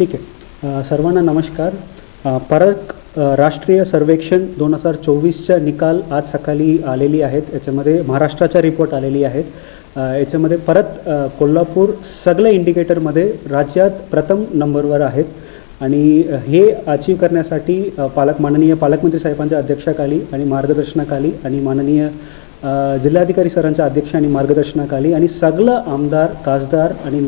ठीक आहे. सर्वांना नमस्कार. परक राष्ट्रीय सर्वेक्षण 2024च्या निकाल आज सकाळी आलेली आहेत. याच्यामध्ये महाराष्ट्राचा रिपोर्ट आलेली आहेत. याच्यामध्ये परत कोल्हापूर सगळ्या इंडिकेटरमध्ये राज्यात प्रथम नंबरवर आहेत आणि हे अचीव करण्यासाठी माननीय पालकमंत्री साहेबांच्या अध्यक्षतेखाली आणि मार्गदर्शनाखाली आणि माननीय जिल्हाधिकारी सरांच्या अध्यक्ष आणि मार्गदर्शनाखाली आणि सगळं आमदार खासदार आणि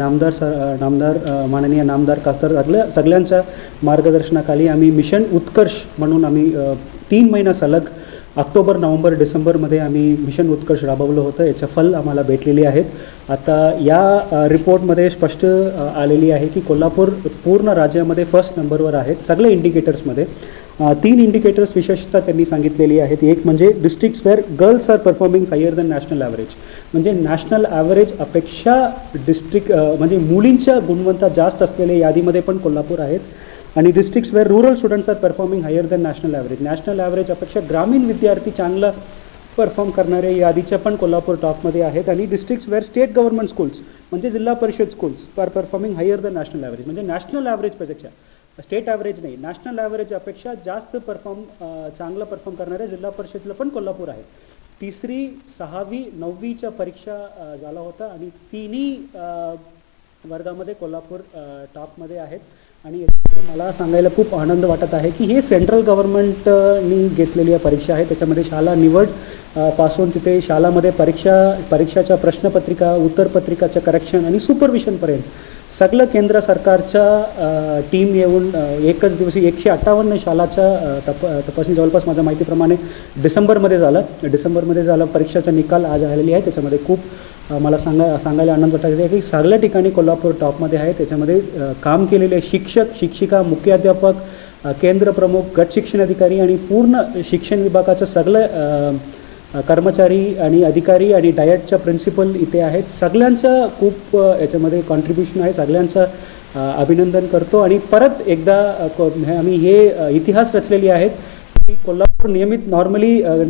माननीय नामदार खासदार सगळ्यांच्या मार्गदर्शनाखाली आम्ही मिशन उत्कर्ष म्हणून आम्ही 3 महिना सलग ऑक्टोबर नोव्हेंबर डिसेंबरमध्ये आम्ही मिशन उत्कर्ष राबवलं होतं. याचं फल आम्हाला भेटलेली आहेत. आता या रिपोर्टमध्ये स्पष्ट आलेली आहे की कोल्हापूर पूर्ण राज्यामध्ये फर्स्ट नंबरवर आहेत सगळे इंडिकेटर्समध्ये. 3 इंडिकेटर्स विशेषतः त्यांनी सांगितलेली आहेत. एक म्हणजे districts where girls are performing higher than national average, म्हणजे नॅशनल ॲव्हरेज अपेक्षा डिस्ट्रिक्ट म्हणजे मुलींच्या गुणवत्ता जास्त असलेल्या यादीमध्ये पण कोल्हापूर आहेत. आणि districts where rural students are performing higher than national average, national average अपेक्षा ग्रामीण विद्यार्थी चांगलं परफॉर्म करणारे यादीच्या पण कोल्हापूर टॉपमध्ये आहेत. आणि districts where state government schools म्हणजे Zilla Parishad schools are performing higher than national average, म्हणजे नॅशनल ॲव्हरेजपेक्षा स्टेट ॲव्हरेज नाही, नॅशनल ॲव्हरेज अपेक्षा जास्त चांगलं परफॉर्म करणारे जिल्हा परिषदेला पण कोल्हापूर आहे. 3री 6वी 9वीच्या परीक्षा झाला होता आणि तिन्ही वर्गामध्ये कोल्हापूर टॉपमध्ये आहेत. आणि मला सांगायला खूप आनंद वाटत आहे की हे सेंट्रल गव्हर्नमेंटनी घेतलेली परीक्षा आहे. त्याच्यामध्ये शाळा निवड पासून तिथे शाळामध्ये परीक्षाच्या प्रश्नपत्रिका उत्तरपत्रिकाचं करेक्शन आणि सुपरविशनपर्यंत सगळं केंद्र सरकारच्या टीम येऊन एकच दिवशी 158 शाळाच्या तपासणी जवळपास माझ्या माहितीप्रमाणे डिसेंबरमध्ये झालं. परीक्षाचा निकाल आज आलेली आहे. त्याच्यामध्ये खूप मला सांगायला आनंद वाटत आहे की सगळ्या ठिकाणी कोल्हापूर टॉपमध्ये आहे. त्याच्यामध्ये काम केलेले शिक्षक शिक्षिका मुख्याध्यापक केंद्र प्रमुख गट शिक्षण अधिकारी आणि पूर्ण शिक्षण विभागाचं सगळं कर्मचारी आणि अधिकारी आणि डायटच्या प्रिन्सिपल इथे आहेत. सगळ्यांचं खूप याच्यामध्ये कॉन्ट्रीब्युशन आहे. सगळ्यांचं अभिनंदन करतो. आणि परत एकदा आम्ही हे इतिहास रचलेली आहेत की कोल्हापूर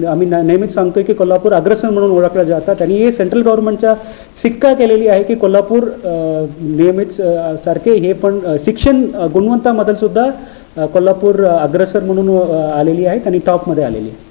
आम्ही नेहमीच सांगतोय की कोल्हापूर अग्रसर म्हणून ओळखलं जातात आणि हे सेंट्रल गव्हर्नमेंटच्या शिक्का केलेली आहे की कोल्हापूर नेहमीच सारखे हे पण शिक्षण गुणवत्तामधील सुद्धा कोल्हापूर अग्रसर म्हणून आलेली आहेत आणि टॉपमध्ये आलेली आहे.